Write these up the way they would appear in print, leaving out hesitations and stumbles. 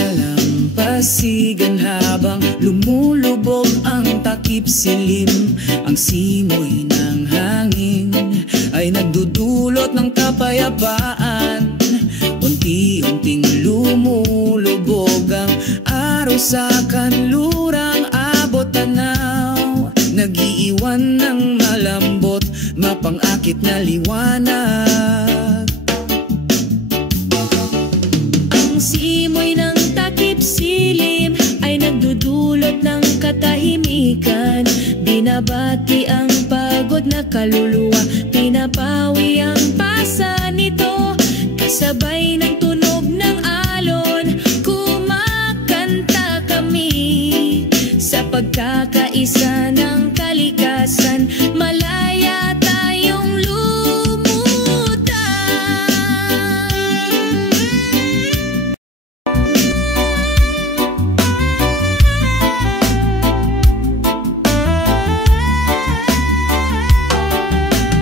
dalampasigan habang lumulubog ang takip silim. Ang simoy ng hangin ay nagdudulot ng kapayapaan. Unti-unting lumulubog ang araw sa kanlurang abot tanaw, nag-iiwan ng malambot, mapangakit na liwanag. Ang simoy ng takip silim ay nagdudulot ng katahimikan. Binabati ang pagod na kaluluwa, pinapawi ang pasa nito. Kasabay ng tunog ng alon, kumakanta kami. Sa pagkakaisa ng kalikasan, malaya tayong lumutang.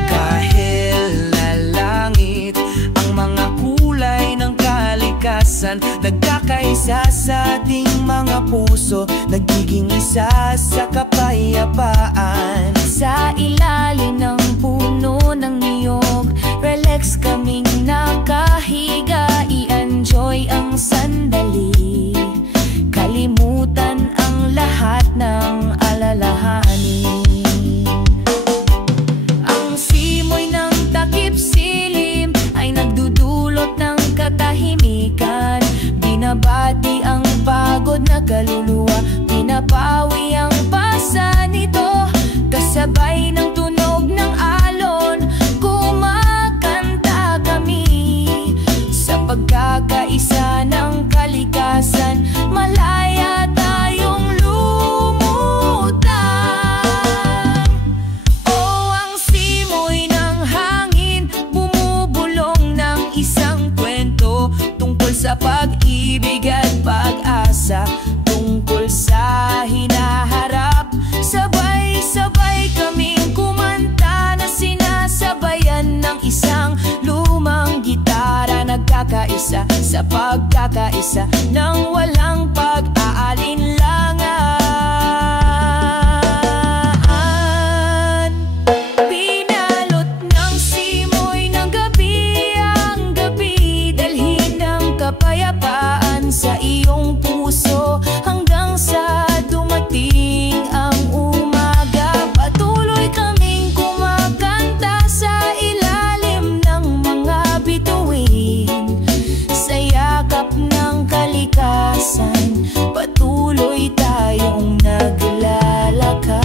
Kahit na langit ang mga kulay ng kalikasan, nagkakaisa sa ating mga puso, nagiging isa sa kapayapaan. Sa ilalim ng puno ng niyog, relax kaming nakahiga, i-enjoy ang sandali, kalimutan ang lahat ng alalahanin. Ang simoy ng takip silim ay nagdudulot ng katahimikan. Binabati ang pagod na kaluluwa, pinapawi ang pasa nito. Kasabay ng tunog ng alon, kumakanta kami. Sa pagkakaisa ng kalikasan, malaya tayong lumutang. Oh, ang simoy ng hangin, bumubulong ng isang kwento tungkol sa pag-ibig at pag-asa, tungkol sa hinaharap. Sabay-sabay kaming kumanta na sinasabayan ng isang lumang gitara. Nagkakaisa sa pagkakaisa ng walang pag-aalinlangan. Binalot ng simoy ng gabi ang gabi, dalhin ng kapayapaan sa iyong puso hanggang sa dumating ang umaga. Patuloy kaming kumakanta sa ilalim ng mga bituin, sa yakap ng kalikasan, patuloy tayong naglalakad.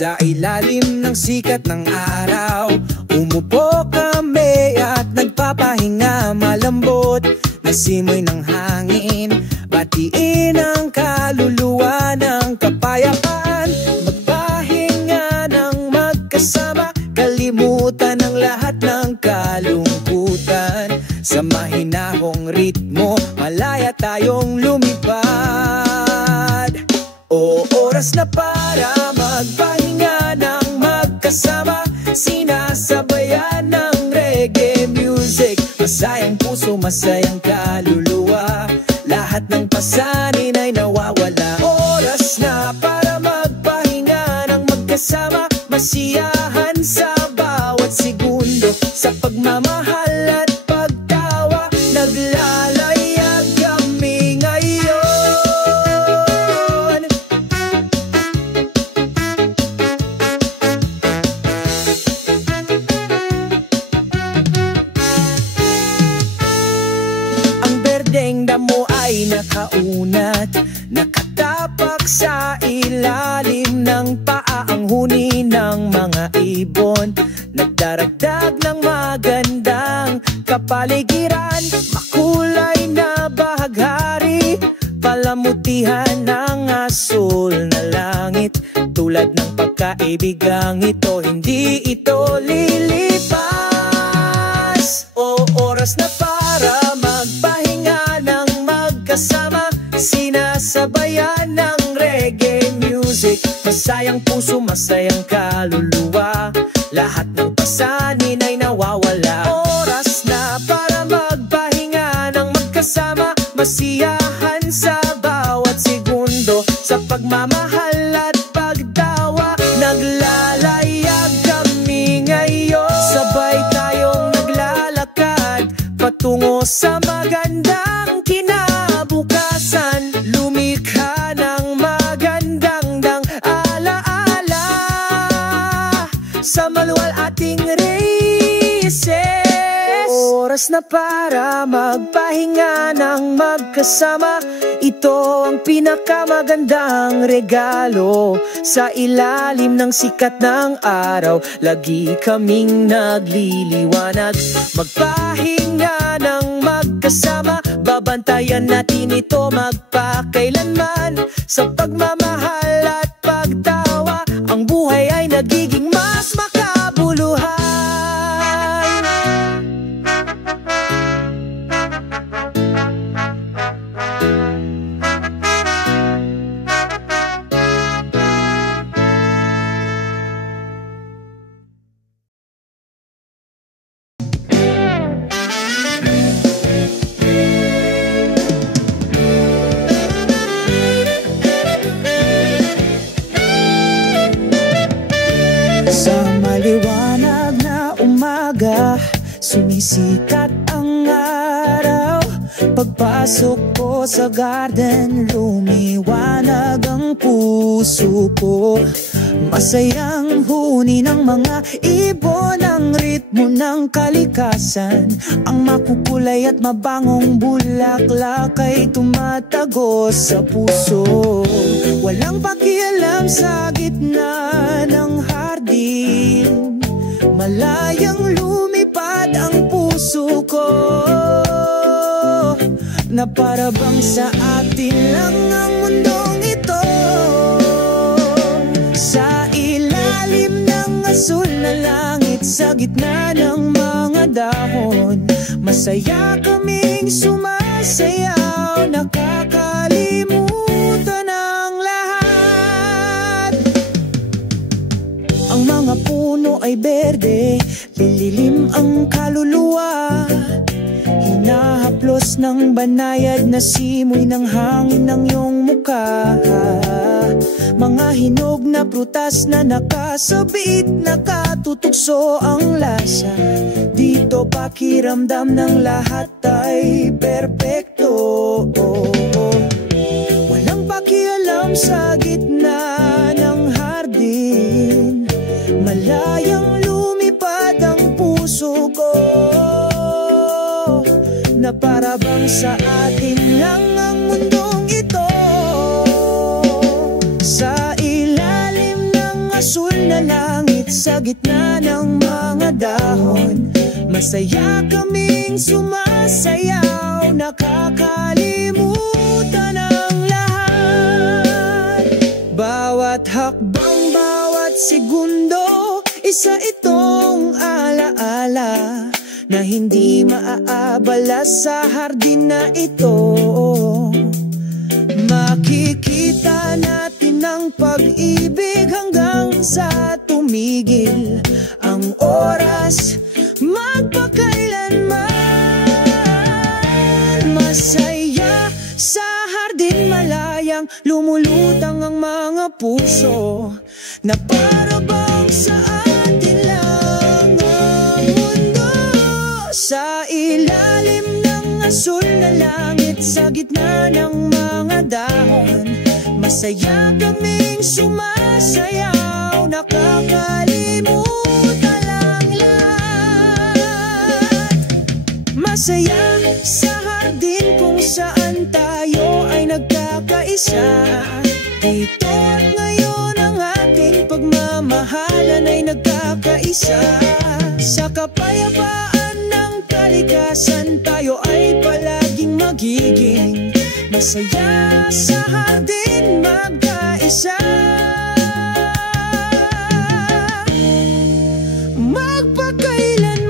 Sa ilalim ng sikat ng araw, umupo kami at nagpapahinga. Malambot na simoy ng hangin, batiin ang kaluluwa ng kapayapaan. Magpahinga ng magkasama, kalimutan ang lahat ng kalungkutan. Sa mahinahong ritmo, malaya tayong lumipad. O oras na para magpahinga ng magkasama, sinasabayan ng reggae music. Masayang puso, masayang kaluluwa, lahat ng pasanin ay nawawala. Oras na para magpahinga ng magkasama, masiyahan sa bawat segundo. Sa pagmamahal at pagtawa, naglalayag kami ngayon. Damo ay nakaunat, nakatapak sa ilalim ng paa ang huni ng mga ibon. Nagdaragdag ng magandang kapaligiran, makulay na bahaghari, palamutihan ng asul na langit. Tulad ng pagkaibigang ito, hindi ito lilipas. O oras na para para magpahinga ng magkasama, sinasabayan ng reggae music. Masayang puso, masayang kaluluwa, lahat ng pasanin ay nawawala. Oras na para magpahinga ng magkasama, masiyahan sa bawat segundo, sa pagmamahal at pagtawa. Naglalayag kami ngayon, sabay tayong naglalakad patungo sa magandang kinabukasan. Lumikha ng magandang alaala sa maluwal ating races. Oras na para magpahinga ng magkasama, ito ang pinakamagandang regalo. Sa ilalim ng sikat ng araw, lagi kaming nagliliwanag. Magpahinga ng magkasama, babantayan natin ito magpakailanman. Sa pagmamahal at pagtawa, ang buhay ay nagiging mas makabuluhan. Sa maliwanag na umaga, sumisikat ang araw. Pagpasok ko sa garden, lumiwanag ang puso ko. Masayang huni ng mga ibon, ang ritmo ng kalikasan. Ang makukulay at mabangong bulaklak ay tumatagos sa puso. Walang pakialam sa gitna ng hardin, malayang lumipad ang puso ko, na para bang sa atin lang ang mundong ito. Sa ilalim ng asul na langit, sa gitna ng mga dahon, masaya kaming sumasayaw, nakakalimutan ang lahat. Ang mga puno ay berde, lililim ang kaluluwa, hinahaplos ng banayad na simoy ng hangin ng iyong mukha. Mga hinog na prutas na nakasabit, nakatutugso ang lasa. Dito pakiramdam ng lahat ay perpekto. Walang pakialam sa gitna ng hardin, malayang lumipad ang puso ko, na para bang sa atin lang ang mundong ito. Sa ilalim ng asul na langit, sa gitna ng mga dahon, masaya kaming sumasayaw, nakakalimutan ang lahat. Bawat hakbang, bawat segundo, isa itong alaala na hindi maaabala sa hardin na ito. Makikita natin ang pag-ibig hanggang sa tumigil ang oras, magpakailanman. Masaya sa hardin, malayang lumulutang ang mga puso, na para bang sa atin lang ang mundo. Sa ilalim ng asul na langit, sa gitna ng mga dahon, masaya kaming sumasayaw, nakakalimutan ang lahat. Masaya sa hardin kung saan tayo ay nagkakaisa. Dito at ngayon ang ating pagmamahalan ay nagkakaisa. Sa kapayapaan ng kalikasan, tayo ay palaging magiging masaya. Sa hardin magkaisa, magpakailanman.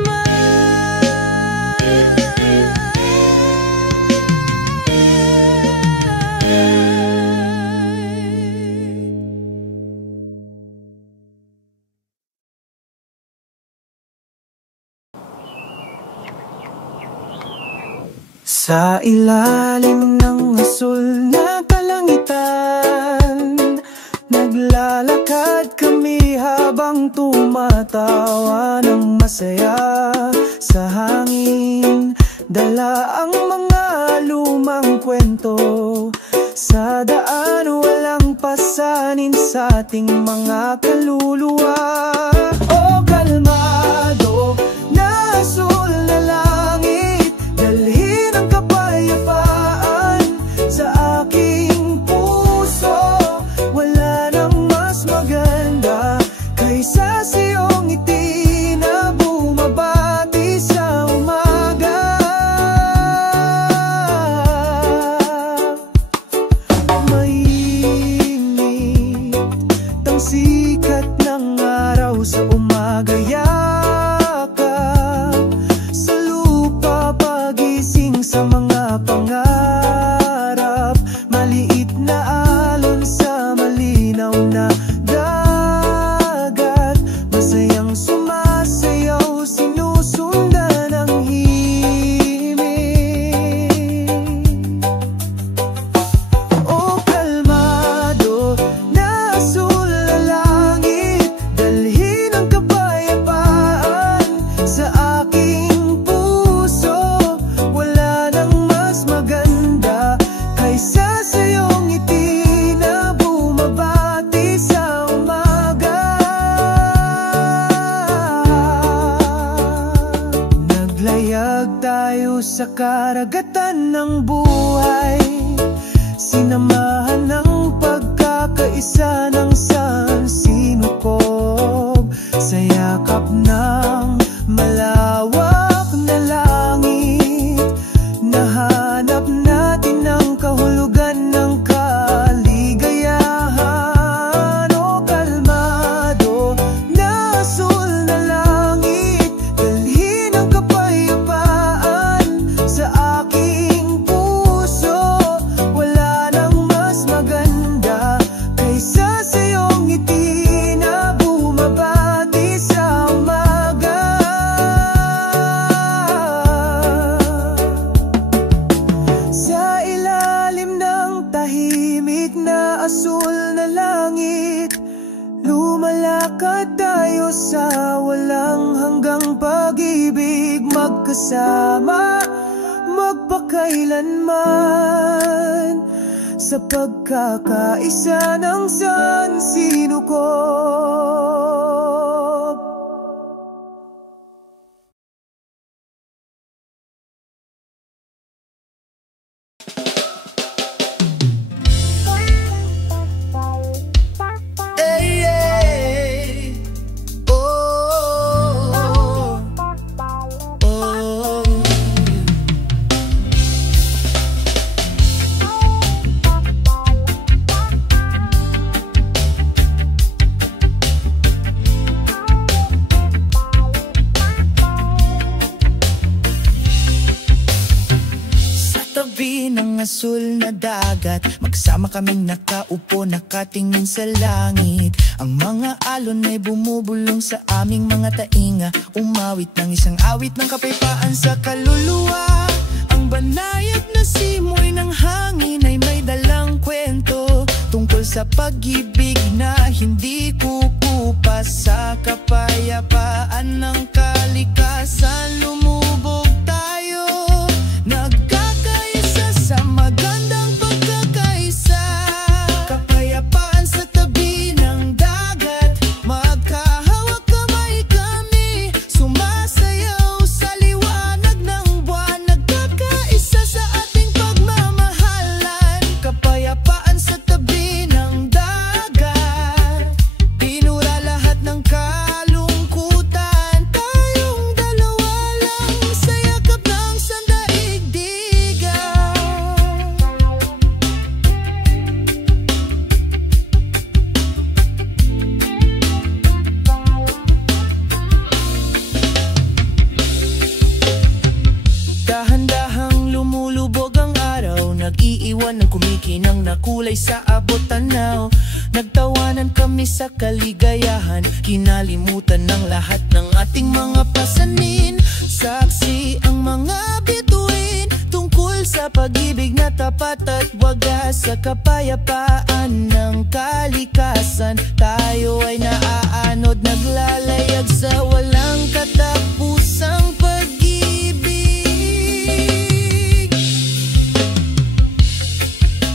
Sa ilalim ng asul na kalangitan, naglalakad kami habang tumatawa ng masaya. Sa hangin, dala ang mga lumang kwento. Sa daan, walang pasanin sa ating mga kaluluwa. O kalmado na asul na langit, dalhin ang kapayapaan sa aking puso. Wala nang mas maganda kaysa sa iyong ngiti na bumabati sa umaga. Mainit ang sikat ng araw sa umaga, yakap sa lupa, pagising sa mga pangarap. Maliit na alon sa malinaw na dagat, masayang sumasayaw, sinusundan ang himig. O kalmado na asul na langit, dalhin ang kapayapaan sa aking puso. Wala nang mas maganda kaysa sa iyong ngiti na bumabati sa umaga. Naglayag tayo sa karagatan ng buhay, sinamahan ng pagkakaisa ng sansinukob. Sa yakap ng malawak na langit, nahanap natin ang kahulugan ng kaligayahan. O kalmado na asul na langit, dalhin ang kapayapaan sa aking puso. Wala nang mas maganda kaysa sa iyong ngiti na bumabati sa umaga. Sa ilalim ng tahimik na asul na langit, lumalakad tayo sa walang hanggang pag-ibig, magkasama magpakailanman sa pagkakaisa ng sansinukob. Hey, hey. Oh, oh, oh. Sa tabi ng asul na dagat, magsama kaming nakaupo, nakatingin sa langit. Ang mga alon ay bumubulong sa aming mga tainga, umawit ng isang awit ng kapayapaan sa kaluluwa. Ang banayad na simoy ng hangin ay may dalang kwento tungkol sa pag-ibig na hindi kukupas. Sa kapayapaan ng kalikasan, lumubog tayo, nagkakaisa sa magandang pagkakaisa. Kapayapaan sa tabi ng dagat, magkahawak kamay kami, sumasayaw sa liwanag ng buwan, nagkakaisa sa ating pagmamahalan. Kapayapaan sa tabi ng dagat, pinura lahat ng kalungkutan, tayong dalawa lang sa yakap ng sandaigdigan. Dahan-dahang lumulubog ang araw, nag-iiwan ng kumikinang na kulay sa abot tanaw. Nagtawanan kami sa kaligayahan, kinalimutan ng lahat ng ating mga pasanin. Saksi ang mga bituin tungkol wagas sa kapayapaan ng kalikasan. Tayo ay naaanod, naglalayag sa walang katapusang pag-ibig.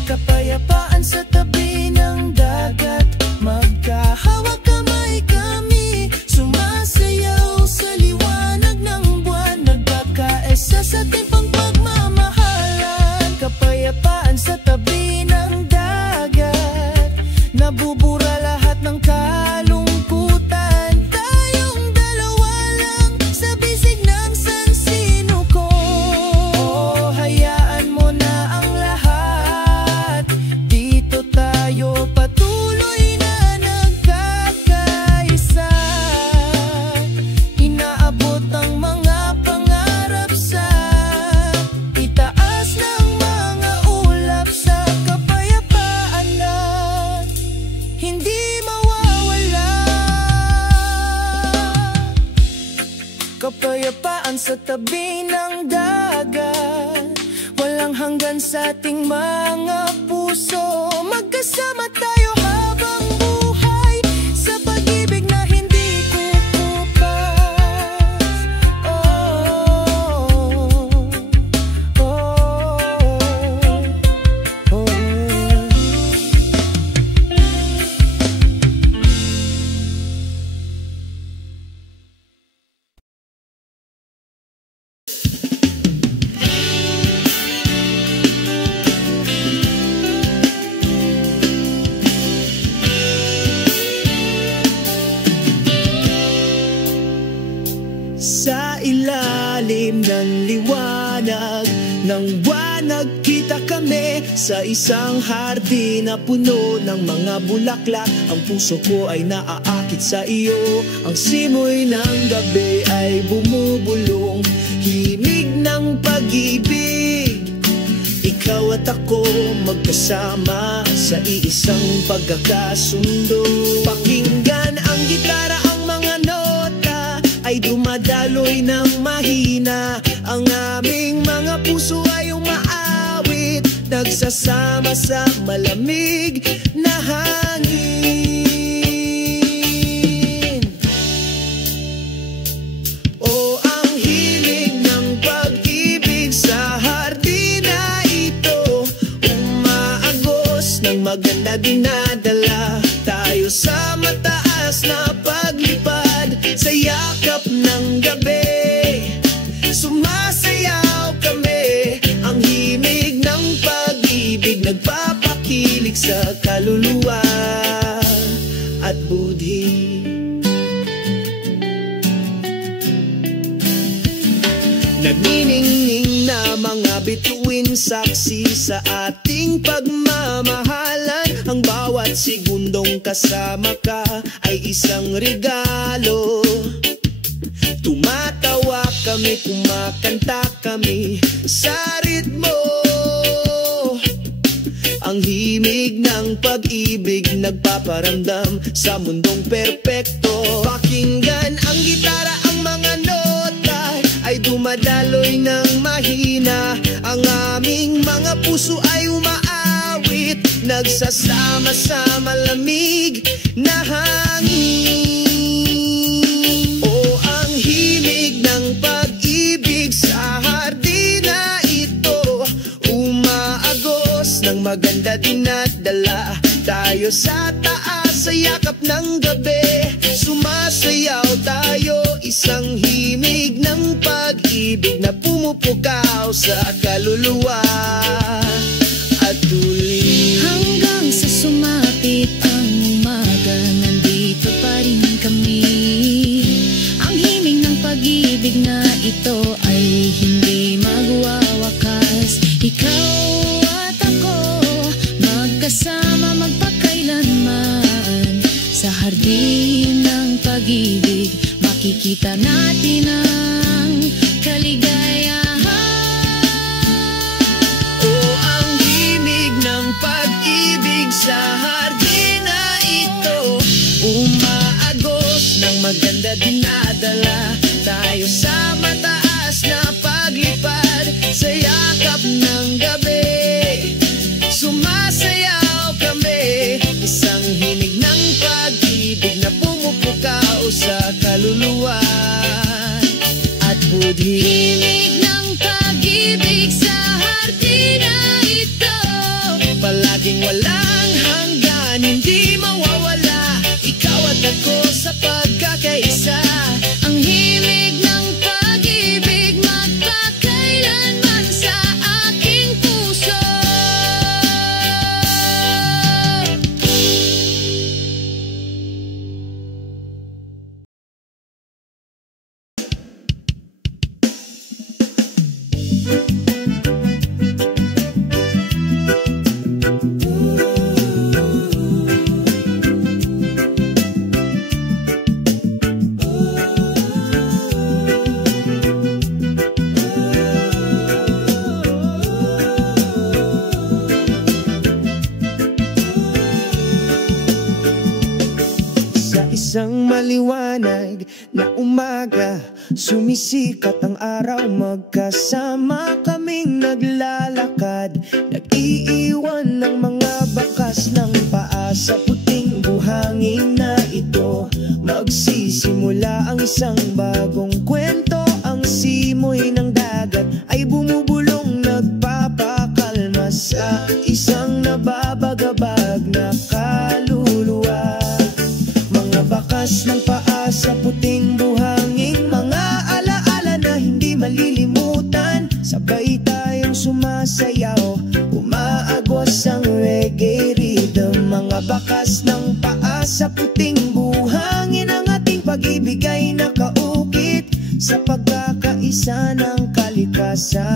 Kapayapaan sa tabi ng dagat, magkahawak kamay kami, sumasayaw sa liwanag ng buwan, nagkakaisa sa timpang pagmamahalan. Kapayapaan sa tabi ng dagat, nabubura lahat ng kalungkutan. Tayong dalawa lang sa bisig ng sansinuko. Oh, hayaan mo na ang lahat, dito tayo patuloy na nagkakaisa. Inaabot ang mga pangarap sa itaas ng mga ulap, sa kapayapaan na hindi mawawala. Kapayapaan sa tabi ng dagat, walang hanggan sa ating mga puso. Magkasama tayo habang buhay sa pag-ibig na hindi kukupas. Oh, oh, oh. Sa ilalim ng liwanag ng buwan, nagkita kami sa isang hardin na puno ng mga bulaklak. Ang puso ko ay naaakit sa iyo, ang simoy ng gabi ay bumubulong, himig ng pag-ibig. Ikaw at ako magkasama sa iisang pagkakasundo. Pakinggan ang gitara, ang mga nota ay dumadaloy ng mahina. Ang aming mga puso ay umaawit, nagsasama sa malamig na hangin. O ang himig ng pag-ibig sa hardin na ito, umaagos ng maganda, dinadala tayo sa mataas na paglipad. Sa yakap ng gabi, sumasayaw kami, ang himig ng pag-ibig nagpapakilig sa kaluluwa at budhi. Nagniningning na mga bituin, saksi sa ating pagmamahalan. Ang bawat segundong kasama ka ay isang regalo. Tumatawa kami, kumakanta kami sa ritmo. Ang himig ng pag-ibig nagpaparamdam sa mundong perpekto. Pakinggan ang gitara, ang mga nota ay dumadaloy ng mahina. Ang aming mga puso ay umaawit, nagsasama sa malamig na hangin. O ang himig ng pag-ibig sa hardin na ito, umaagos ng maganda, dinadala tayo sa taas sa yakap ng gabi. Sumasayaw tayo, isang himig ng pag-ibig na pumupukaw sa kaluluwa at tuloy. Hanggang sa sumapit ang umaga, nandito pa rin kami. Ang himig ng pag-ibig na ito ay hindi magwawakas. Ikaw at ako, magkasama magpakailanman. Sa hardin ng pag-ibig, makikita natin ang kaligayahan. O ang himig ng pag-ibig sa hardin na ito, umaagos ng maganda, dinadala tayo sa mataas na paglipad. Sa yakap ng gabi, hardina ito. Palaging walang hanggan, hindi mawawala, ikaw at ako sa pagkakaisa. Ang himig ng pag-ibig magpakailanman sa aking puso. Isang maliwanag na umaga, sumisikat ang araw, magkasama kaming naglalakad. Nag-iiwan ng mga bakas ng paa sa puting buhangin na ito. Magsisimula ang isang bagong kwento. Ang simoy ng dagat ay bumubulong, nagpapakalma sa isang nababagabag na kaluluwa. Bakas ng paa sa puting buhangin, mga alaala na hindi malilimutan. Sabay tayong sumasayaw, umaagos ang reggae rhythm. Mga bakas ng paa sa puting buhangin, ang ating pag-ibig ay nakaukit sa pagkakaisa ng kalikasan.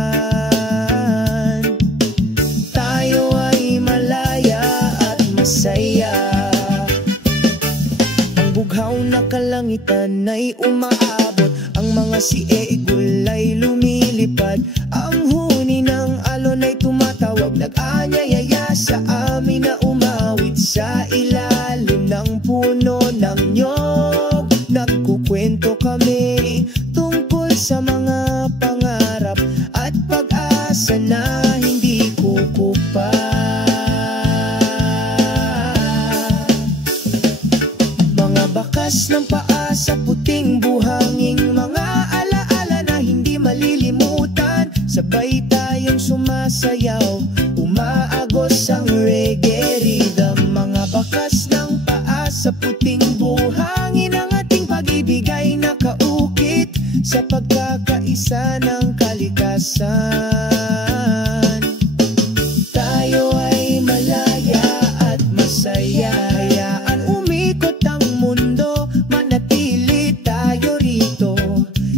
Tayo ay malaya at masaya. Bughaw na kalangitan ay umaabot, ang mga siegul ay lumilipad. Ang huni ng alon ay tumatawag, nag-anyayaya sa amin na umawit sa ilalim ng puno ng niyog. Nagkukwento kami tungkol sa mga pangarap at pag-asa na hindi kukupa. Bakas ng paa sa puting buhangin, mga alaala na hindi malilimutan. Sabay tayong sumasayaw, umaagos ang reggae rhythm. Mga bakas ng paa sa puting buhangin, ang ating pag-ibig ay nakaukit sa pagkakaisa ng kalikasan. Tayo ay malaya at masaya. Hayaan umikot ang mundo, manatili tayo rito.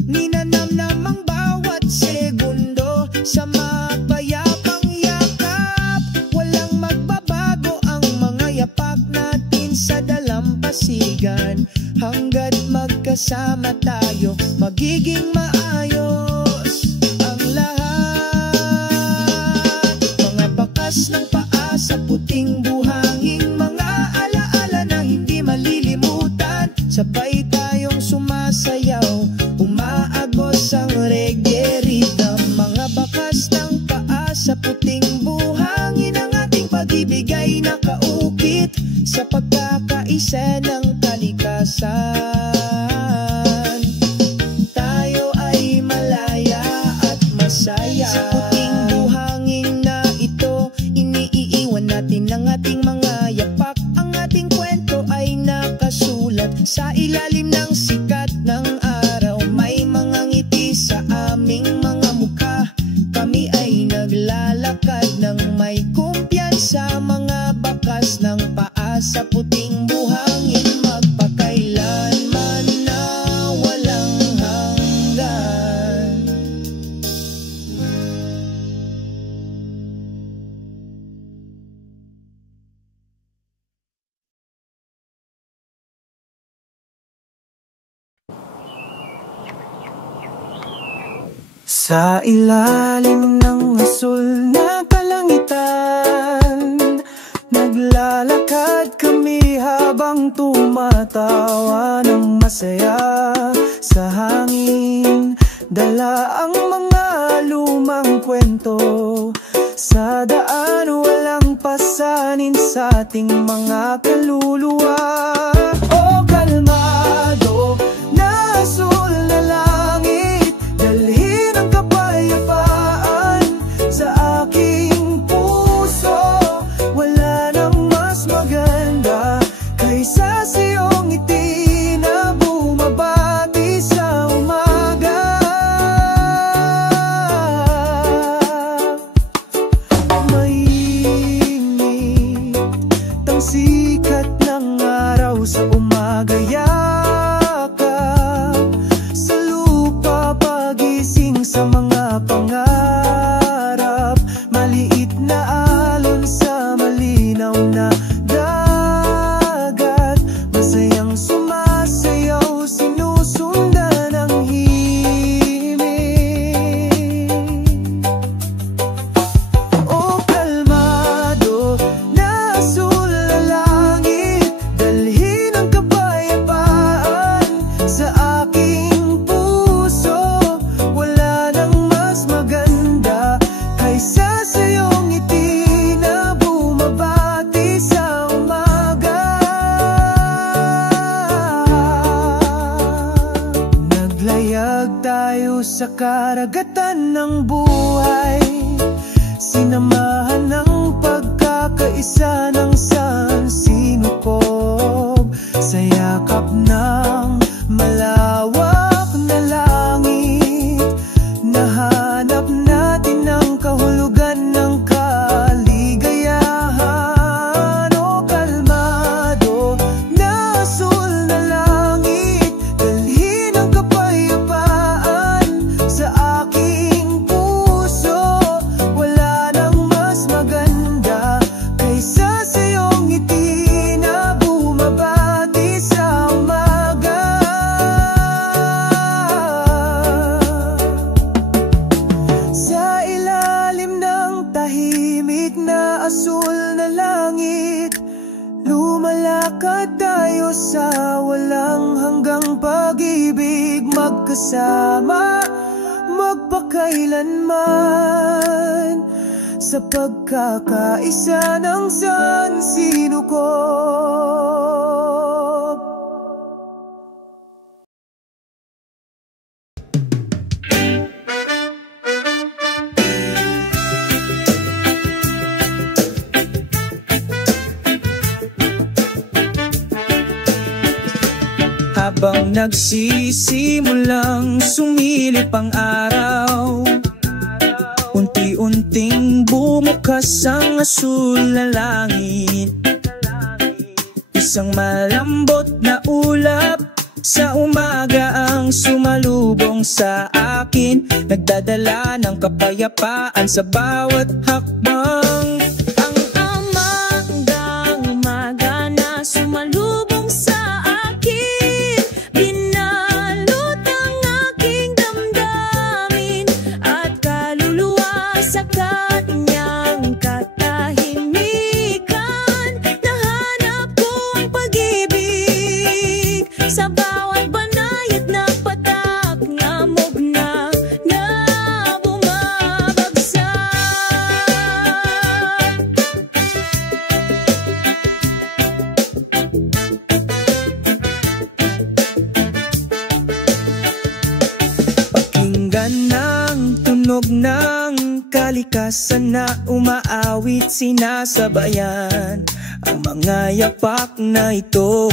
Ninanamnam ang bawat segundo sa mapayapang yakap. Walang magbabago ang mga yapak natin sa dalampasigan. Hanggat magkasama tayo, magiging maayos ang lahat. Mga bakas ng paa sa puting buhangin, mga alaala na hindi malilimutan. Sabay tayong sumasayaw, umaagos ang reggae rhythm. Mga bakas ng paa sa puting buhangin, ang ating pag-ibig ay nakaukit sa pagkakaisa ng kalikasan. Tayo ay malaya at masaya. Sa puting buhangin na ito, iniiwan natin ang ating mga yapak. Ang ating kwento ay nakasulat sa ilalim ng sikat ng araw. May mga ngiti sa aming mga mukha. Kami ay naglalakad ng may kumpiyansa. Mga bakas ng paa sa puting buhangin, magpakailanman na walang hanggan. Sa ilalim ng asul na kalangitan, naglalakad kami habang tumatawa ng masaya. Sa hangin, dala ang mga lumang kwento. Sa daan, walang pasanin sa ating mga kaluluwa. O kalmado na asul na langit, dalhin ang kapayapaan sa sa karagatan ng buhay, sinamahan ng pagkakaisa ng sansinukob sa yakap ng malawak na langit. Nahanap natin ang kahulugan ng kaligayahan. O kalmado na asul na langit, dalhin ang kapayapaan sa aking puso. Wala nang mas maganda kaysa sa iyong ngiti na bumabati sa umaga. Sa ilalim ng tahimik na asul na langit, lumalakad tayo sa walang hanggang pag-ibig, magkasama, magpakailanman, sa pagkakaisa ng sansinukob. Habang nagsisimulang sumilip ang araw, unti-unting bumukas ang asul na langit. Isang malambot na ulap sa umaga ang sumalubong sa akin, nagdadala ng kapayapaan sa bawat hakbang. Ang umagang umaga na sumalubong sa akin, binalot ang aking damdamin at kaluluwa sa kanyang katahimikan. Nahanap ko ang pag-ibig sa bawat banayad na patak, ngamog na bumabagsak. Pakinggan ng tunog ng kalikasan na umaawit, sinasabayan ang mga yapak na ito.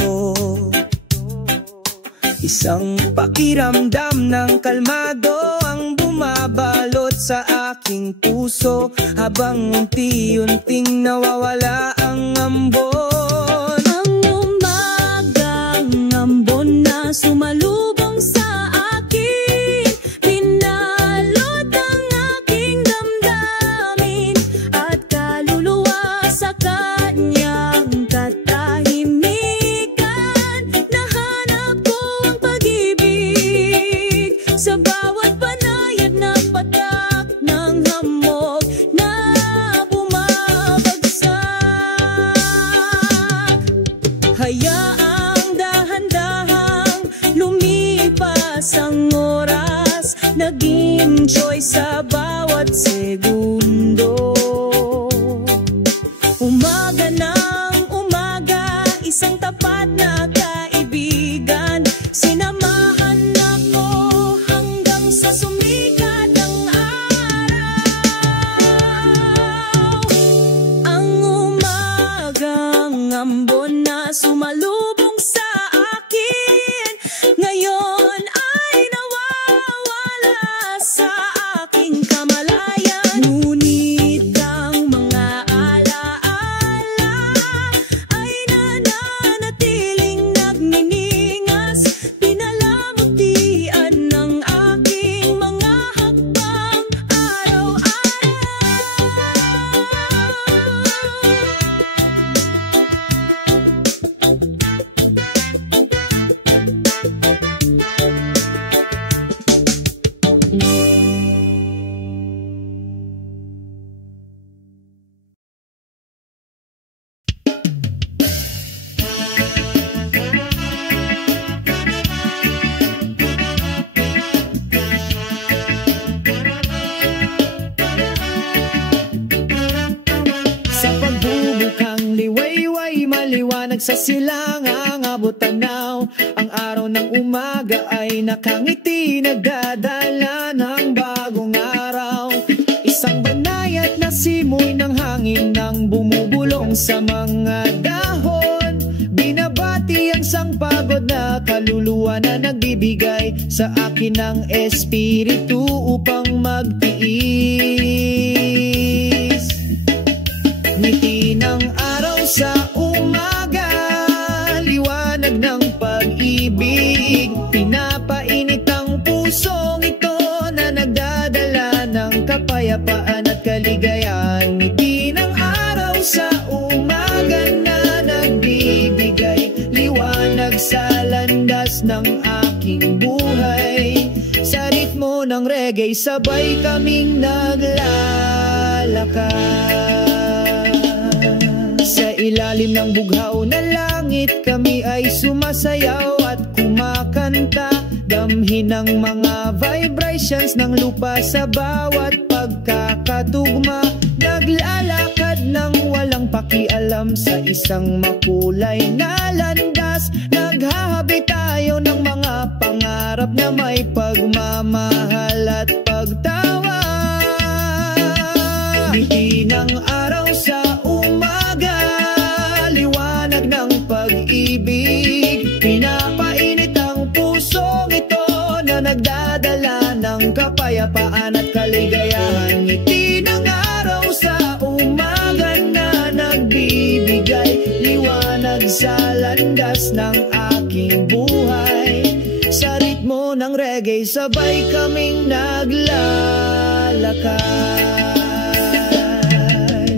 Isang pakiramdam ng kalmado ang bumabalot sa aking puso, habang unti-unting nawawala ang ambon. Ang umagang ambon na sumalubong sa akin, pinalot ang aking damdamin at kaluluwa sa kanyang katahimikan. Nahanap ko ang pag-ibig sa bawat banayad na patak ng hamog na bumabagsak. Hayaang dahan-dahang lumipas ang oras, naging choice sa bawat segundo. Umaga ng umaga, isang tapat na kaibigan, sinamahan ako hanggang sa sumikat ang araw. Ang umagang ambon na sumalubong sa akin, ngayon ay nawawala sa aking kamalayan. Ngunit ang mga alaala ay nananatiling nagniningas, pinalamutian ng aking mga hakbang Sa silangang abot-tanaw, ang araw ng umaga ay nakangiti, nagdadala na simoy ng hangin nang bumubulong sa mga dahon. Binabati ang sangpagod na kaluluwa na nagbibigay sa akin ng espiritu upang magtiis. Ngiti ng araw sa umaga, liwanag ng pag-ibig, pinapainit ang pusong ito na nagdadala ng kapayapaan at kaligayahan. Ngiti ng araw sa umaga na nagbibigay liwanag sa landas ng aking buhay. Sa ritmo ng reggae, sabay kaming naglalakad. Sa ilalim ng bughaw na langit, kami ay sumasayaw at kumakanta. Damhin ang mga vibrations ng lupa sa bawat pagkakatugma. Naglalakad ng walang pakialam sa isang makulay na landas. Naghahabi tayo ng mga pangarap na may pagmamahal at pagtawa. Ngiti ng araw sa umaga, liwanag ng pag-ibig, pinapainit ang pusong ito na nagdadala ng kapayapaan at kaligayahan. Ngiti ng araw sa umaga na nagbibigay liwanag sa landas ng aking buhay. Sa ritmo ng reggae, sabay kaming naglalakad.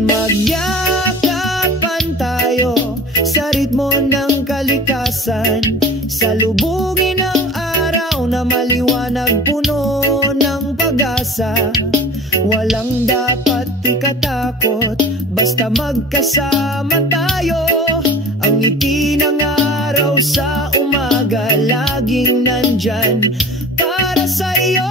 Magyakapan tayo sa ritmo ng kalikasan, salubungin ang araw na maliwanag, puno ng pag-asa. Walang dapat ikatakot, basta magkasama tayo. Ang ngiti ng araw sa umaga, laging nandyan para sa iyo.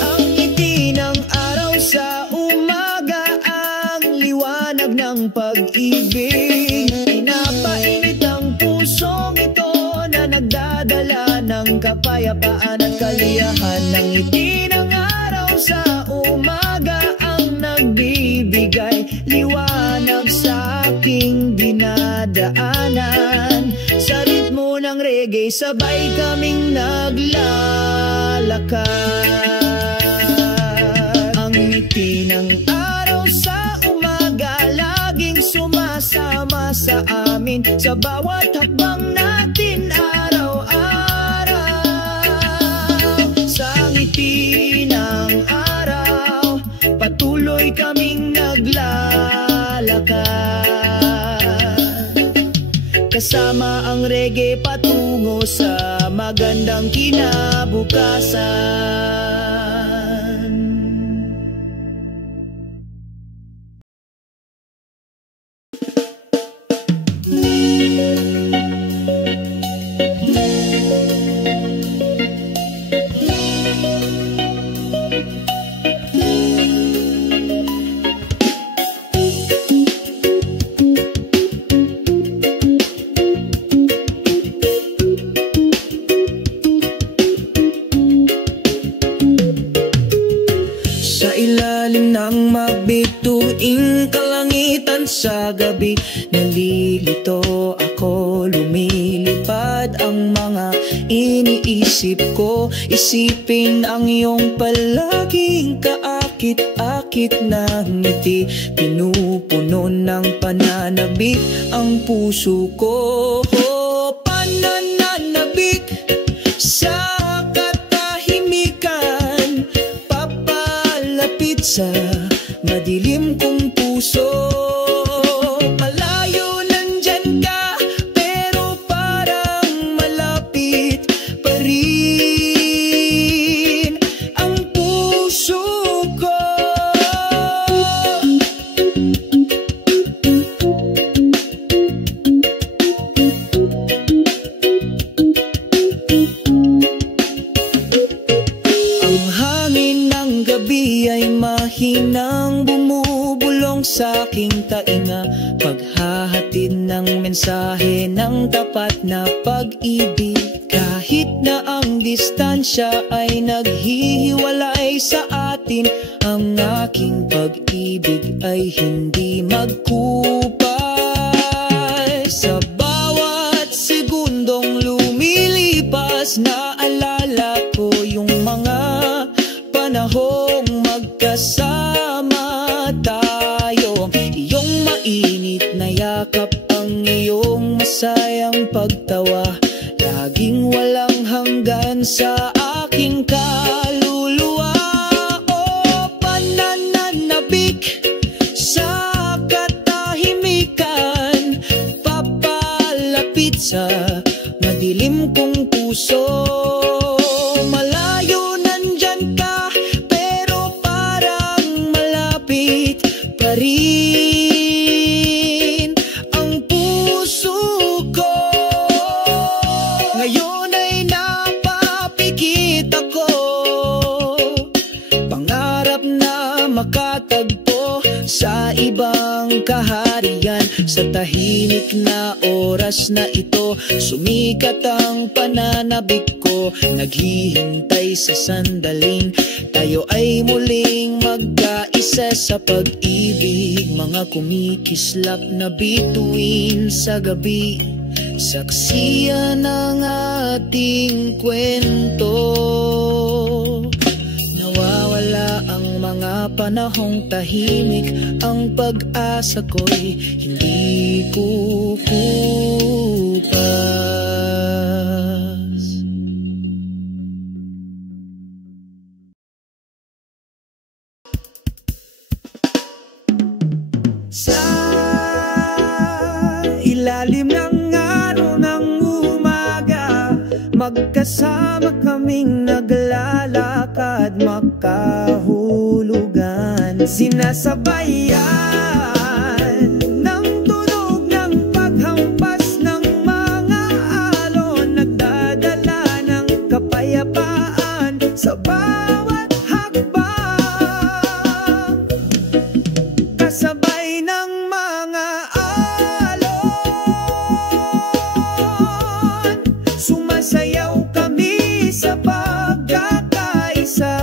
Ang ngiti ng araw sa umaga, ang liwanag ng pag-ibig, pinapainit ang pusong ito na nagdadala ng kapayapaan at kaliyahan. Ang ngiti ng araw sa umaga, ang nagbibigay liwanag sa aking dinadaanan. Sa ritmo ng reggae, sabay kaming naglalakad. Ang ngiti ng araw sa umaga, laging sumasama sa amin sa bawat hakbang natin araw-araw. Sa ngiti ng araw, patuloy kaming naglalakad. Kasama ang reggae patungo sa magandang kinabukasan. Magbituing kalangitan sa gabi, nalilito ako, lumilipad ang mga iniisip ko. Isipin ang iyong palaging kaakit-akit na ngiti, pinupuno ng pananabik ang puso ko. Pananabik sa katahimikan, papalapit sa madilim kong puso. Malayo nandyan ka, pero parang malapit pa rin ang puso ko. Ang hangin ng gabi ay mahinang bumubulong sa aking tainga, paghahatid ng mensahe ng tapat na pag-ibig. Kahit na ang distansya ay naghihiwalay sa atin, natin, ang aking pag-ibig ay hindi magkupay. Sa bawat segundong lumilipas, naalala ko yung mga panahong magkasama tayo. Iyong mainit na yakap, ang iyong masayang pagtawa, laging walang hanggan sa aking kaluluwa. O pananabik sa katahimikan, papalapit sa madilim kong puso. Malayo nandyan ka, pero parang malapit pa rin ang puso ko. Ngayon ay napapikit ako, pangarap na makatagpo sa ibang kaharian. Sa tahimik na oras na ito, sumikat ang pananabik ko, naghihintay sa sandaling tayo ay muling magkaisa sa pag-ibig. Mga kumikislap na bituin sa gabi, saksiyan ng ating kwento. Nawawala ang mga panahong tahimik, ang pag-asa ko'y hindi kukupas. Sa ilalim ng araw ng umaga, magkasama kaming naglalakad makahulugan. Sinasabayan ng tunog ng paghampas ng mga alon, nagdadala ng kapayapaan sa bawat hakbang. Kasabay ng mga alon, sumasayaw kami sa pagkakaisa.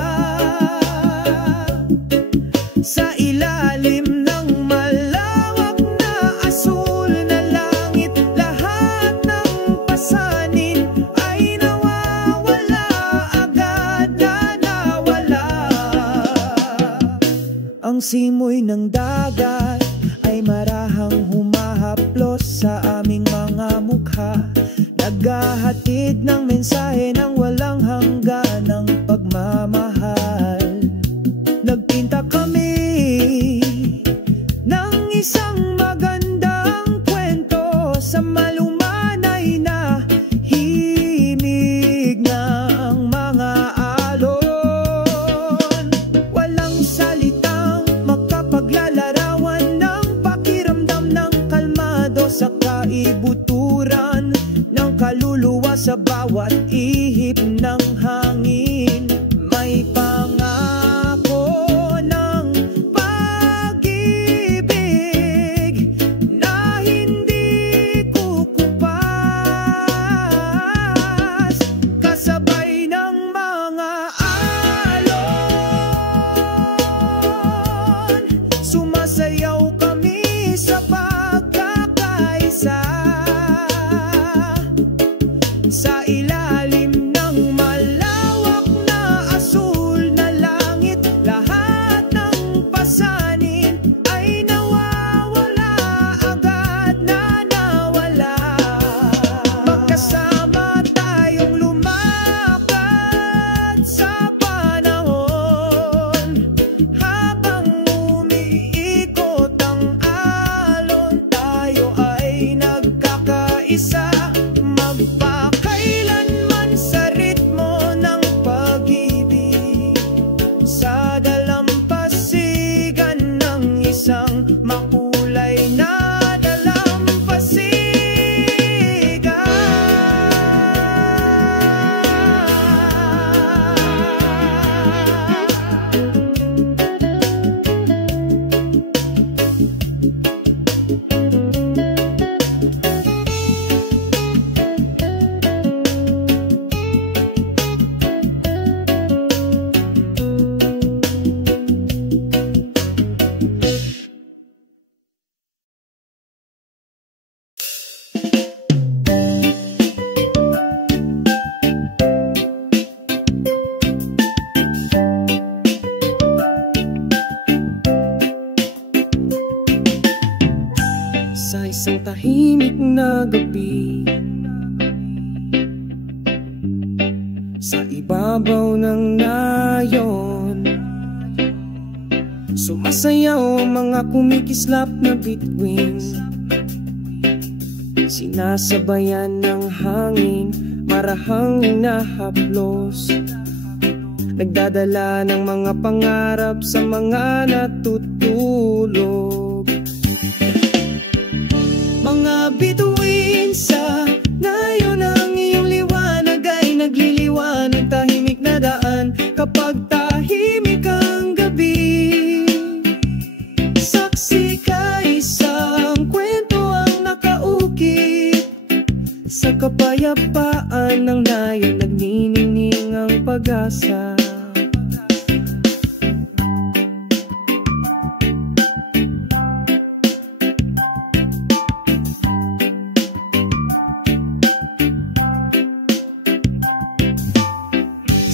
Sa ilalim ng malawak na asul na langit, lahat ng pasanin ay nawawala, agad na nawala. Ang simoy ng dagat ay marahang humahaplos sa aming mga mukha, naghahatid ng mensahe ng walang hanggan ng pagmamahal. Nagpinta kami ng isang magandang kwento sa malumanay na himig ng mga alon. Walang salitang makapaglalarawan ng pakiramdam ng kalmado sa kaibuturan ng kaluluwa. Sa bawat ihip ng hangin may pangako ng pag-ibig na hindi kukupas. Kasabay ng mga alon, sumasayaw kami sa pagkakaisa. Sa ilalim ng malawak na asul na langit, lahat ng pasanin ay nawawala, agad na nawala. Magkasama tayong lumakad sa panahon, habang umiikot ang alon, tayo ay nagkakaisa. Magpakailanman sa ritmo ng pag-ibig, sa dalampasigan ng isang makulay na dalampasigan. isang tahimik na gabi, sa ibabaw ng nayon, sumasayaw ang mga kumikislap na bituin, sinasabayan ng hangin, marahang hinahaplos, nagdadala ng mga pangarap sa mga natutulog. Mga bituin sa nayon, ang iyong liwanag ay nagliliwanag, tahimik na daan kapag tahimik ang gabi. Saksi ka, isang kwento ang nakaukit, sa kapayapaan ng nayon nagniningning ang pag-asa.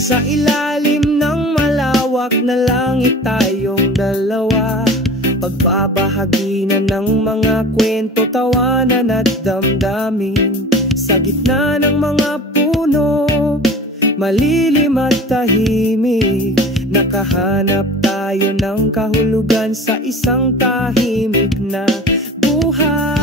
Sa ilalim ng malawak na langit tayong dalawa, pagbabahagi na ng mga kwento, tawanan at damdamin. Sa gitna ng mga puno, malilim at tahimik, nakahanap tayo ng kahulugan sa isang tahimik na buhay.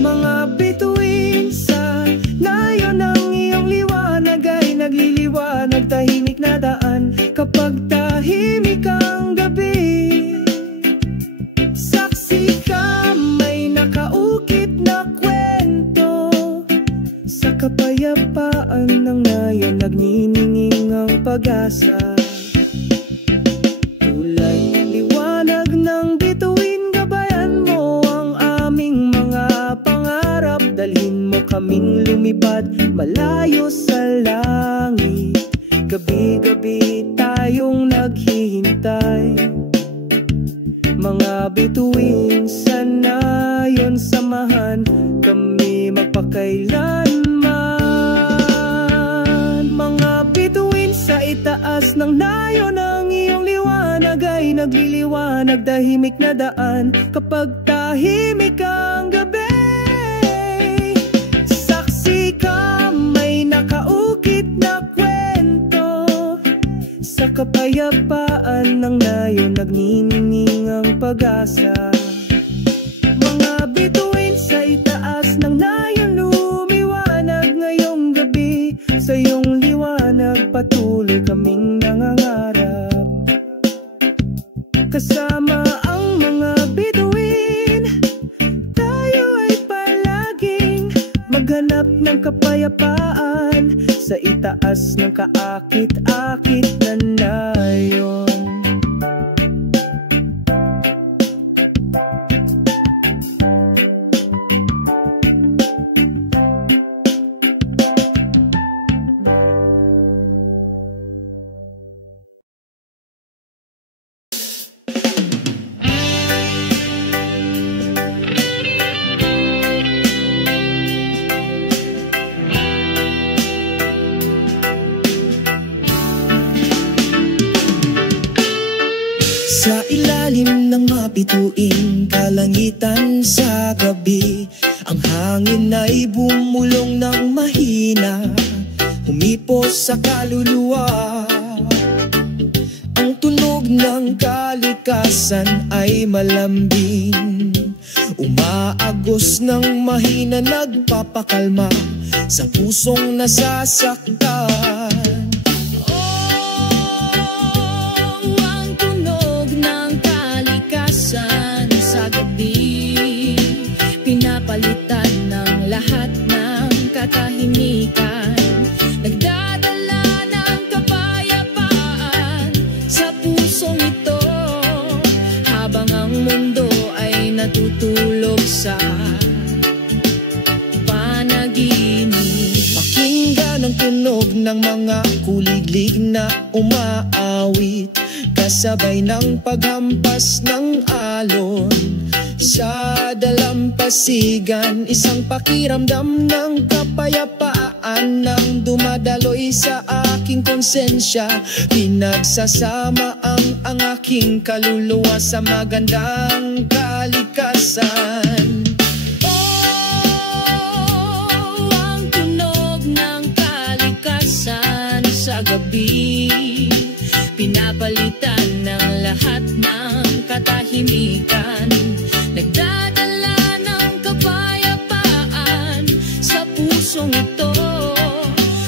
Mga bituin sa nayon, ang iyong liwanag ay nagliliwanag, tahimik na daan kapag tahimik ang gabi. Saksi ka, may nakaukit na kwento, sa kapayapaan ng nayon nagnininging ang pag-asa. Tulay liwanag ng bituin, gabayan mo ang aming mga pangarap, dalhin mo kaming lumipad malayo sa langit. Gabi-gabi tayong naghihintay, mga bituin sa nayon, samahan kami magpakailanman. Mga bituin sa itaas ng nayon, ang iyong liwanag ay nagliliwanag, tahimik na daan kapag tahimik ang gabi. Saksi ka, may nakaukit na kwento, sa kapayapaan ng nayon nagniningning ang pag-asa. Mga bituin sa itaas ng nayon, lumiwanag ngayong gabi, sa iyong liwanag patuloy kaming nangangarap. Kasama ang mga bituin, tayo ay palaging maghanap ng kapayapaan, sa itaas ng kaakit-akit na nayon. Sa ilalim ng mapituing kalangitan sa gabi, ang hangin ay bumulong ng mahina, humipos sa kaluluwa. Ang tunog ng kalikasan ay malambing, umaagos ng mahina, nagpapakalma sa pusong nasasaktan. Pinapalitan ng lahat ng katahimikan, nagdadala ng kapayapaan sa pusong ito, habang ang mundo ay natutulog sa panaginip. Pakinggan ang tunog ng mga kuliglig na umaawit, kasabay ng paghampas ng alon sa dalampasigan, isang pakiramdam ng kapayapaan. kasamaan ng dumadaloy sa aking konsensya. Pinagsasama ang aking kaluluwa sa magandang kalikasan. Oh, ang tunog ng kalikasan sa gabi, pinapalitan ng lahat ng katahimikan. Nagdadala ng kapayapaan sa pusong ito,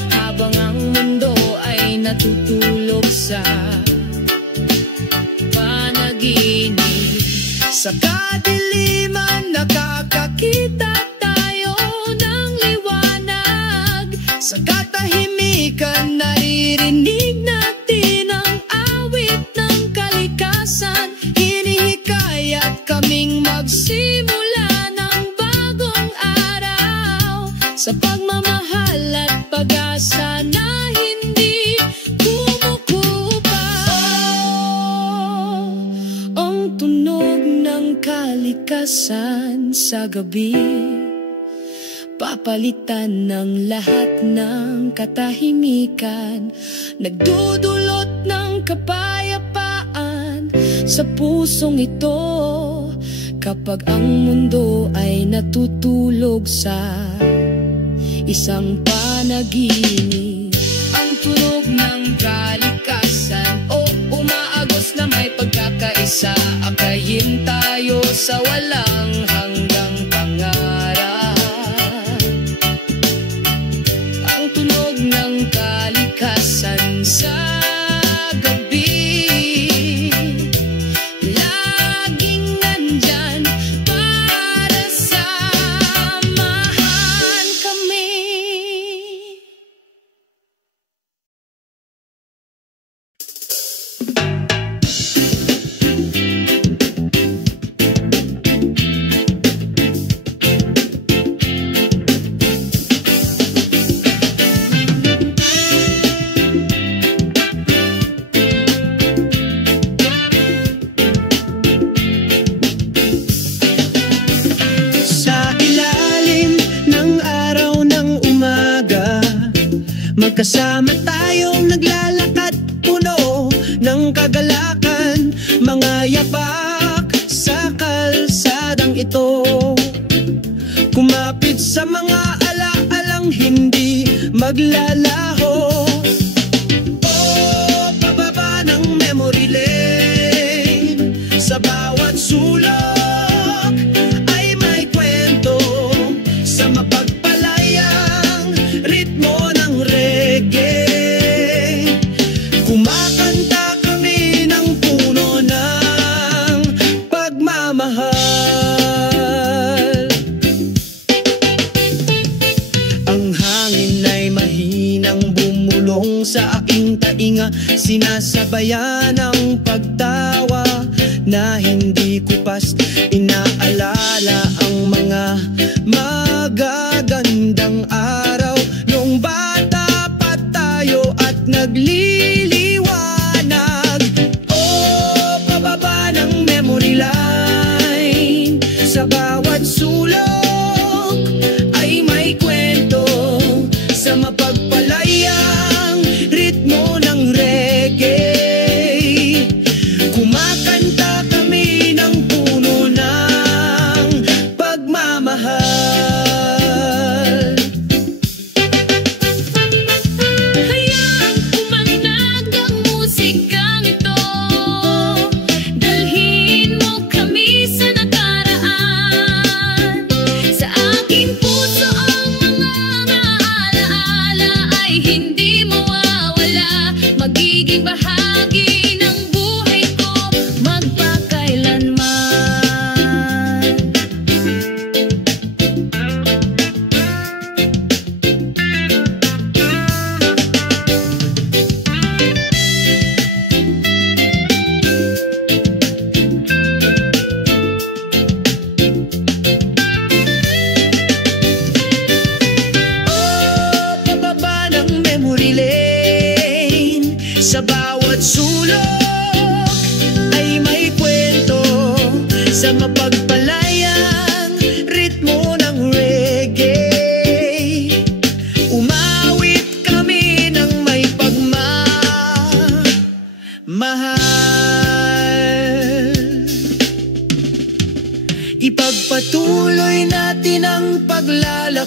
habang ang mundo ay natutulog sa panaginip. Sa kadiliman nakakakita tayo ng liwanag. Sa katahimikan naririnig natin ang awit ng kalikasan. Hinihikayat kaming magsimula ng bagong araw, sa pagmamahal at pag-asa na hindi kumukupas. Oh, ang tunog ng kalikasan sa gabi, papalitan ng lahat ng katahimikan. Nagdudulot ng kapayapaan sa pusong ito, kapag ang mundo ay natutulog sa isang panaginip. Ang tunog ng kalikasan, o umaagos na may pagkakaisa. Akayin tayo sa walang hanggang pangarap. Ang tunog ng kalikasan sa gabi, laging nandyan para samahan kami. Sa ilalim ng araw ng umaga, magkasama tayong naglalakad, puno ng kagalakan. Mga yapak sa kalsadang ito, kumapit sa mga alaalang hindi maglalaho. Oh, pababa ng memory lane, sa bawat sulok ay may kwento, sa mapagpalayang ritmo ng reggae. Kumakanta kami ng puno ng pagmamahal. Ang hangin ay mahinang bumulong sa aking tainga, sinasabayan ng pagtawa na hindi kupas. Inaalala ang mga magagandang araw nung bata pa tayo at nagliliwanag. Oh, pababa ng memory line, sa bawat sulok ay may kwento, sa mapagpalayang ritmo ng reggae. Kumakanta kami ng puno ng pagmamahal. Hayaang pumanag ang musikang ito, dalhin mo kami sa nakaraan.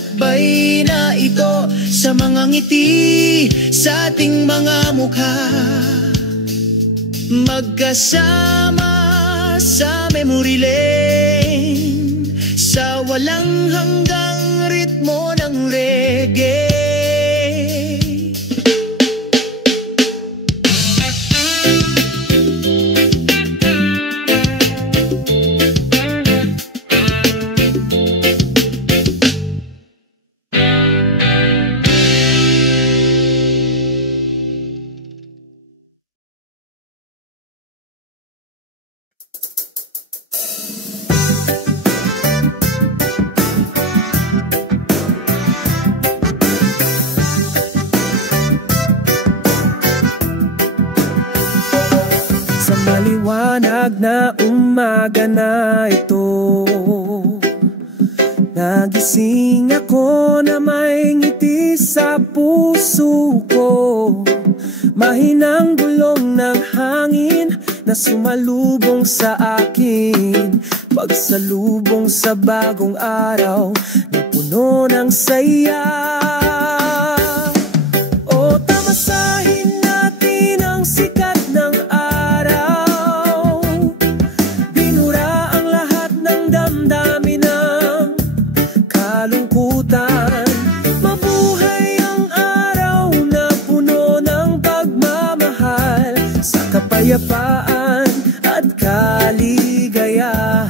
lakbay na ito sa mga ngiti sa ating mga mukha. Magkasama sa memory lane, sa walang hanggang ritmo ng reggae. Maliwanag na umaga na ito, nagising ako na may ngiti sa puso ko. Mahinang bulong ng hangin na sumalubong sa akin, pagsalubong sa bagong araw na puno ng saya. O tamasahin natin ang sikat ng kalungkutan. Mabuhay ang araw na puno ng pagmamahal, sa kapayapaan at kaligayahan.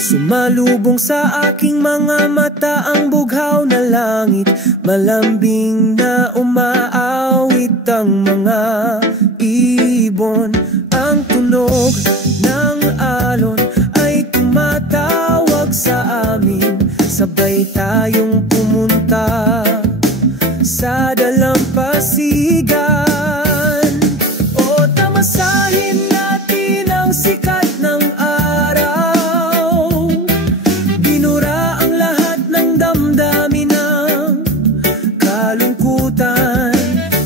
Sumalubong sa aking mga mata ang bughaw na langit, malambing na umaawit ang mga ibon. Ang tunog ng alon ay tumatawag sa amin, sabay tayong pumunta sa dalampasigan. O tamasahin natin ang sikat ng araw, binura ang lahat ng damdamin ng kalungkutan.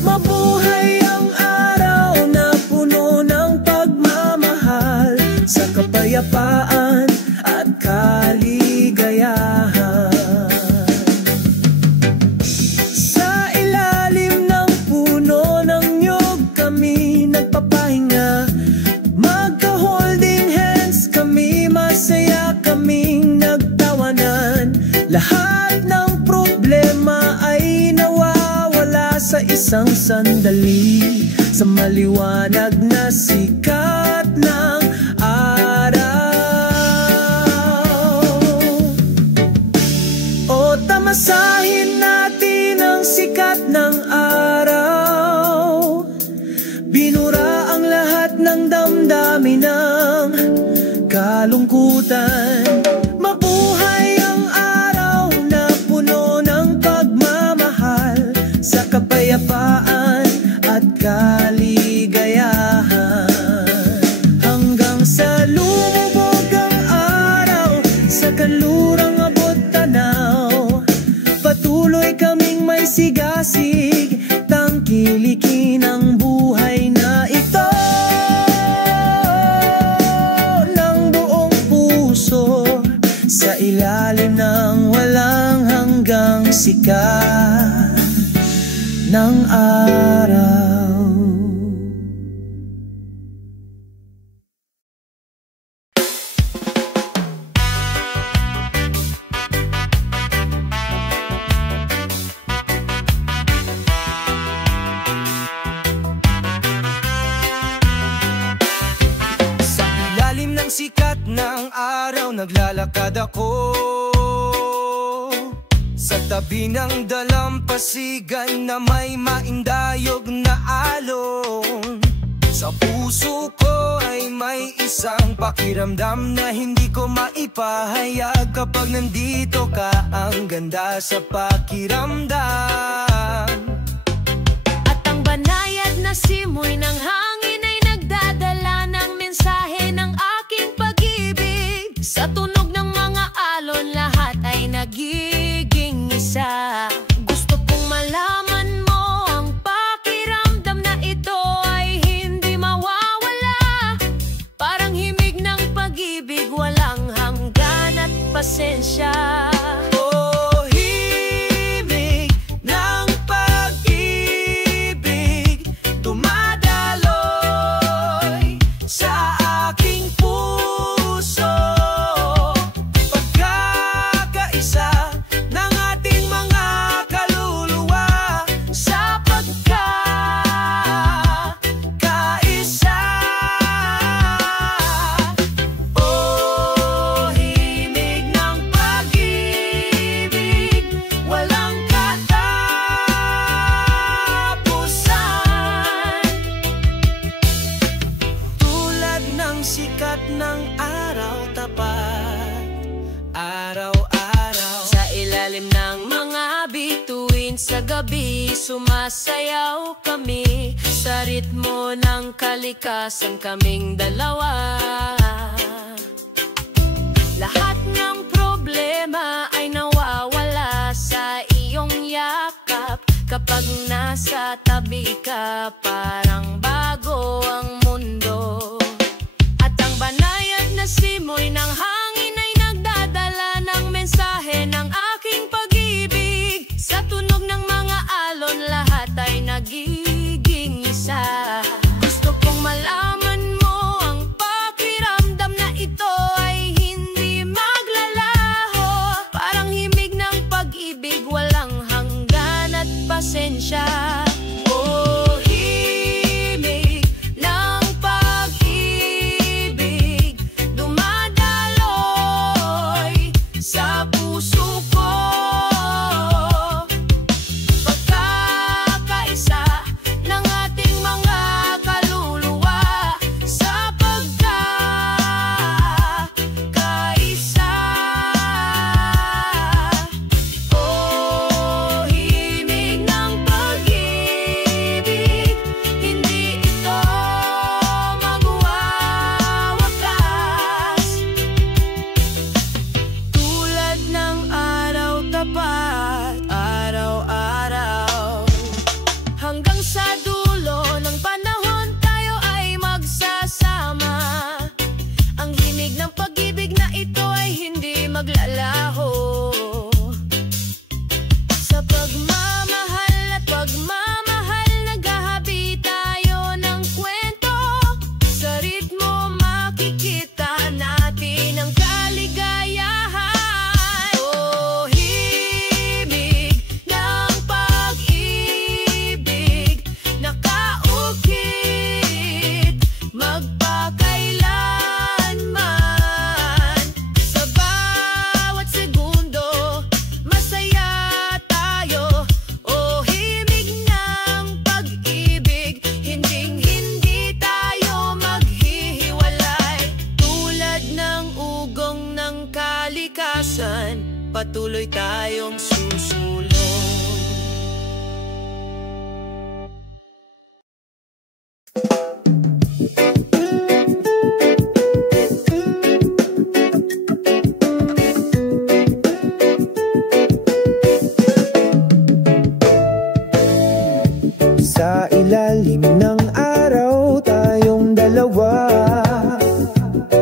Mabuhay ang araw na puno ng pagmamahal, sa kapayapaan at kaligayahan. Sa ilalim ng puno ng niyog kami nagpapahinga, magka-holding hands kami, masaya kaming nagtawanan. Lahat ng problema ay nawawala sa isang sandali, sa maliwanag na sikat ng tamasahin natin ang sikat ng araw, binura ang lahat ng damdamin ng kalungkutan. Mabuhay ang araw na puno ng pagmamahal, sa kapayapaan at kaligayahan. Hanggang sa lumubog ang araw, sa kanlurang abot tanaw, patuloy kaming may sigasig, tangkilikin ang buhay na ito ng buong puso, sa ilalim ng walang hanggang sikat ng araw. Sikat ng araw, naglalakad ako sa tabi ng dalampasigan na may maindayog na alon. Sa puso ko ay may isang pakiramdam na hindi ko maipahayag. Kapag nandito ka, ang ganda sa pakiramdam. At ang banayad na simoy ng hangin ay nagdadala ng mensahe ng aking pag-ibig. Sa tunog ng mga alon, lahat ay nagiging isa. Gusto kong malaman mo ang pakiramdam na ito ay hindi mawawala. Parang himig ng pag-ibig, walang hanggan at pasensya. ang sikat ng araw tapat, araw-araw. Sa ilalim ng mga bituin sa gabi, sumasayaw kami sa ritmo ng kalikasan, kaming dalawa. Lahat ng problema ay nawawala sa iyong yakap. Kapag nasa tabi ka, parang bago ang mundo. At ang banayad na simoy ng hangin ay nagdadala ng mensahe ng aking pag-ibig. Sa tunog ng mga alon, lahat ay nagiging isa. Gusto kong malaman mo ang pakiramdam na ito ay hindi maglalaho. Parang himig ng pag-ibig, walang hanggan at pasensya. Oh, himig ng pag-ibig, dumadaloy sa puso ko. Pagkakaisa ng ating mga kaluluwa sa pagkakaisa. Oh, himig ng pag-ibig, hindi ito magwawakas. Tulad ng araw tapat, araw-araw. Hanggang sa dulo ng panahon, tayo ay magsasama. Ang himig ng pag-ibig na ito ay hindi maglalaho. Sa pagmamahal at pagmamahal, naghahabi tayo ng kwento. Sa ritmo makikita natin ang kaligayahan. Oh, himig ng pag-ibig, nakaukit magpakailanman. Sa bawat segundo, masaya tayo. Oh, himig ng pag-ibig, hinding-hindi tayo maghihiwalay. Tulad ng ugong ng kalikasan, patuloy tayong susulong. Sa ilalim ng araw tayong dalawa,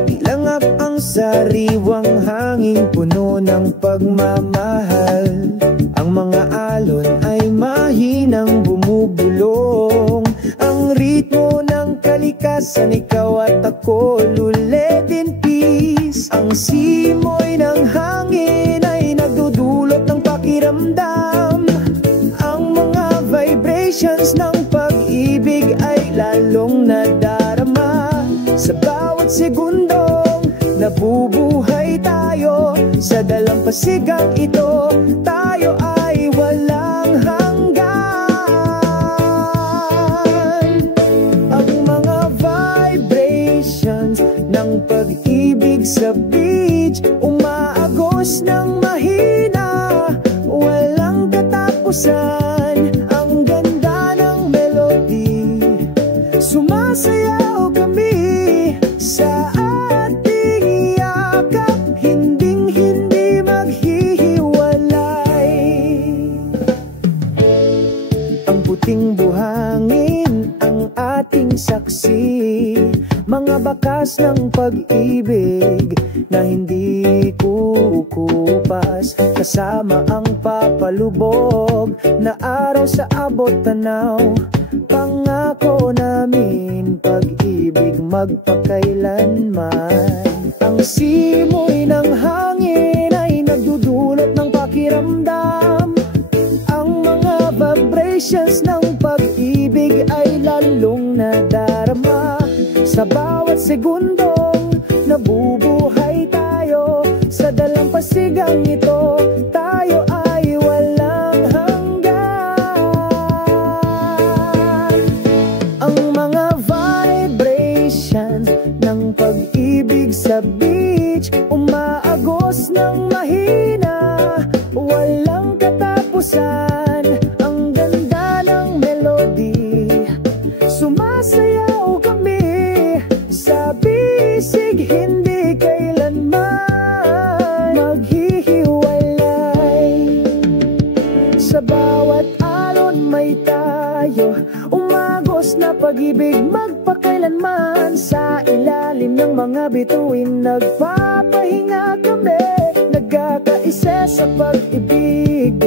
ilangap ang sariwang hangin, puno ng pagmamahal. Ang mga alon ay mahinang bumubulong. Ang ritmo ng kalikasan, ikaw at ako, live in peace. Ang simoy ng hangin ay nagdudulot ng pakiramdam. Ang mga vibrations ng pag-ibig ay lalong nadarama. Sa bawat segundong nabubuhay tayo, sa dalampasigang ito, tayo ay walang hanggan. Ang mga vibrations ng pag-ibig sa beach, umaagos ng mahina, walang katapusan. Ang ganda ng melody, sumasayaw kami sa ating yakap, hinding-hindi maghihiwalay. Ang puting buhangin ang ating saksi, mga bakas ng pag-ibig na hindi kukupas. Kasama ang papalubog na araw sa abot tanaw, pangako namin pag-ibig magpakailanman. Ang simoy ng hangin ay nagdudulot ng pakiramdam. Ang mga vibrations ng pag-ibig ay lalong nadarama. Sa bawat segundong nabubuhay tayo, sa dalampasigang ito, tayo ay walang hanggan. Ang mga vibrations ng pag sa beach, umaagos ng mahina, walang katapusan. Ang ganda ng melody, sumasayaw kami sa bisig, hindi kailanman maghihiwalay. Sa bawat alon may tayo, umagos na pag-ibig magpakailanman. Sa ilalim ng mga bituin nagpapahinga kami, nagkakaisa sa pag-ibig,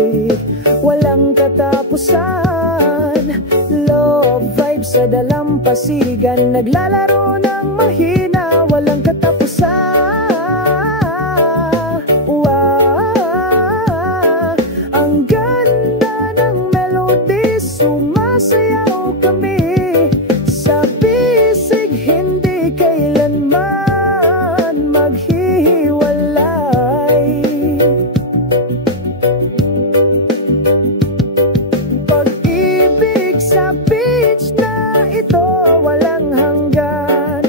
walang katapusan. Love vibes sa dalampasigan, naglalaro ng mahina, walang katapusan. Ang ganda ng melody, sumasayaw kami sa bisig, hindi kailanman maghihiwalay. Pag-ibig sa beach na ito, walang hanggan.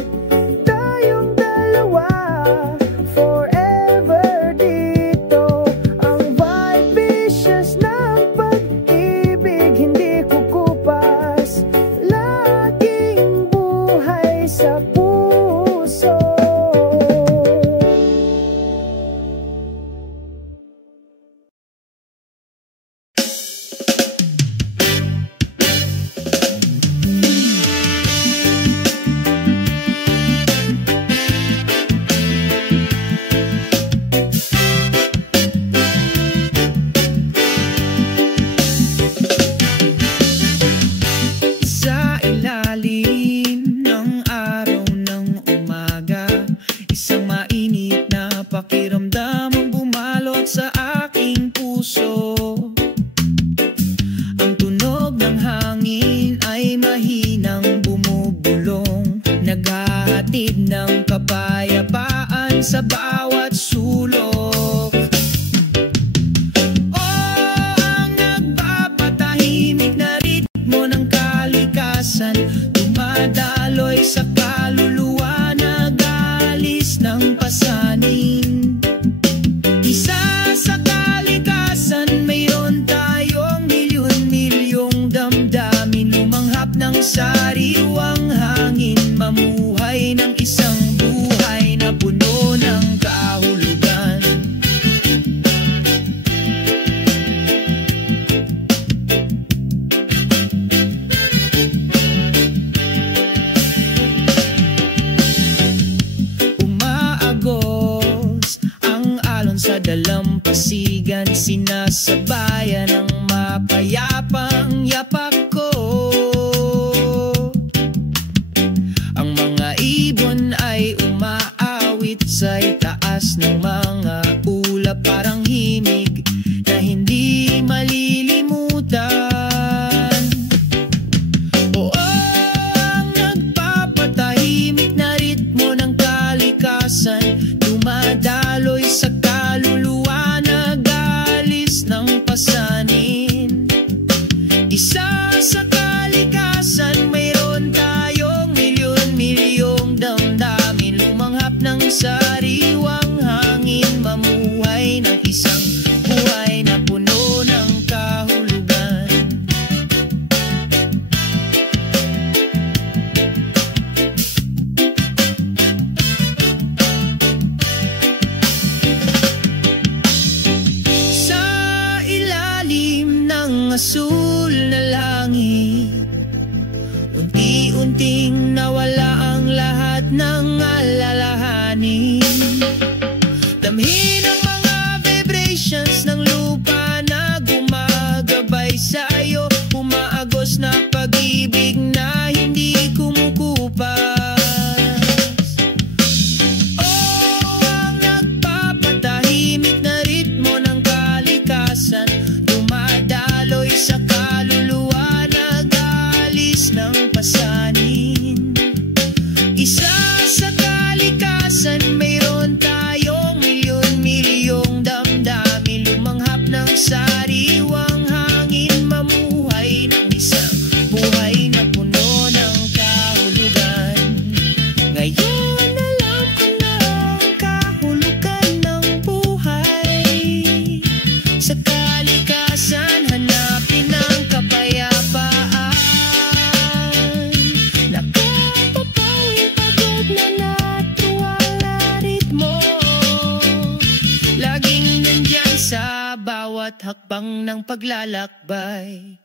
Tayong dalawa, forever dito. Ang vibrations ng pag-ibig, hindi kukupas, laging buhay sa puso. Sa ilalim ng araw ng umaga, isang mainit na pakiramdam ang bumalot sa aking puso. Ang tunog ng hangin ay mahinang bumubulong, naghahatid ng kapayapaan sa bawat sulok. Ang nagpapatahimik na ritmo ng kalikasan, dumadaloy sa kaluluwa, nag-aalis ng pasanin. Isa sa kalikasan, mayroon tayong milyon-milyong damdamin, lumanghap ng sariwang hangin, mamuhay ng isang buhay na puno ng kahulugan. Umaagos ang alon sa dalampasigan, sinasabayan ng mapayapang yapak ko. Ang mga ibon ay umaawit sa itaas ng mga ulap, parang himig na hindi malilimutan. Ang nagpapatahimik na ritmo ng kalikasan, dumadaloy sa kaluluwa, nag-aalis ng pasanin. Isa sa kalikasan, mayroon tayong milyon-milyong damdamin, lumanghap ng sariwang hangin, mamuhay ng isang buhay na puno ng kahulugan. Sa ilalim ng asul na langit, unti-unting nawala ang lahat ng alalahanin. Damhin ang mga vibrations ng lupa na gumagabay sa'yo, umaagos na pag-ibig na hindi kumukupas. Ang nagpapatahimik na ritmo ng kalikasan, dumadaloy sa kaluluwa, nag-aalis ng pasanin. Isa sa kalikasan, mayroon tayong milyon-milyong damdamin, lumanghap ng sariwang hangin, mamuhay ng isang buhay na puno ng kahulugan. Ngayon alam ko na sa bawat hakbang ng paglalakbay.